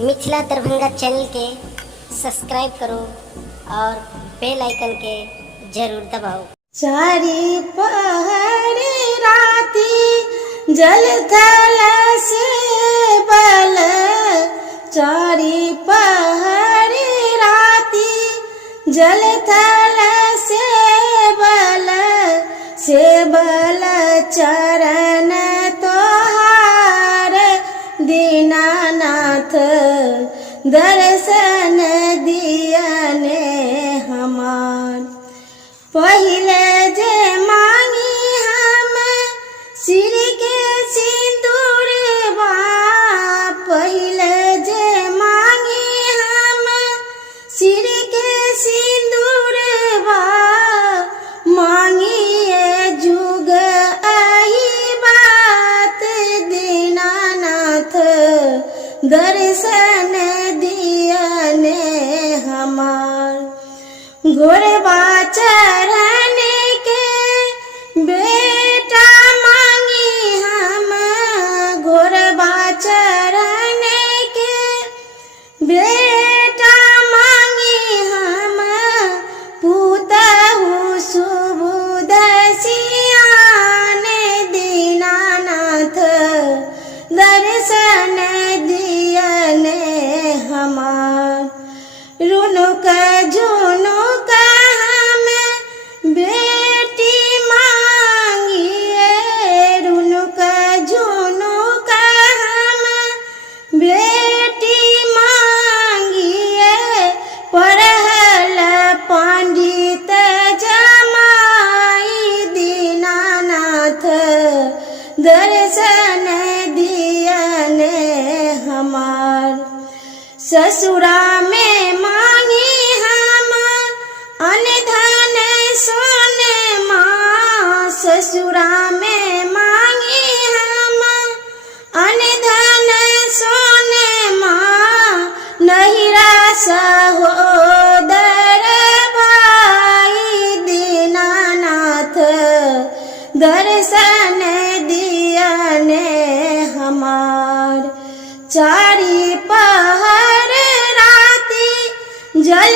Mithila Darbhanga channel के subscribe करो और बेल आइकन के जरूर दबाओ। चारी पहरी राती जल थल से बल, चारी पहरी राती जल थल से बल चरण तोहार दीनानाथ दर्शन दियने हमार। पहिले जे मांगी हम सिर के सिंदूरवा, पहिले जे मांगी हम सिर के सिंदूरवा, मांगिए जुग आई बात दीनानाथ दर्शन दियने हमार। गोरबा चरण के बेटा मांगी हम, गोरबा चरण के बेटा मांगी हम, पूतहु सुबुध सियान दीनानाथ दर्शन दियने हमार। रुनुक झुनुक हम बेटी मांगिए, रुनुक झुनुक हम बेटी मांगिए, पढ़ल पंडित जमाई दीनानाथ दर्शन दियने हमार। ससुरा में मांगी हम अनधन सोने माँ, ससुरा में मांगी हम अनधन सोने माँ, नहिरा सहोदर भाई दीनानाथ दर्शन दियने हमार। चारी पहर राती जल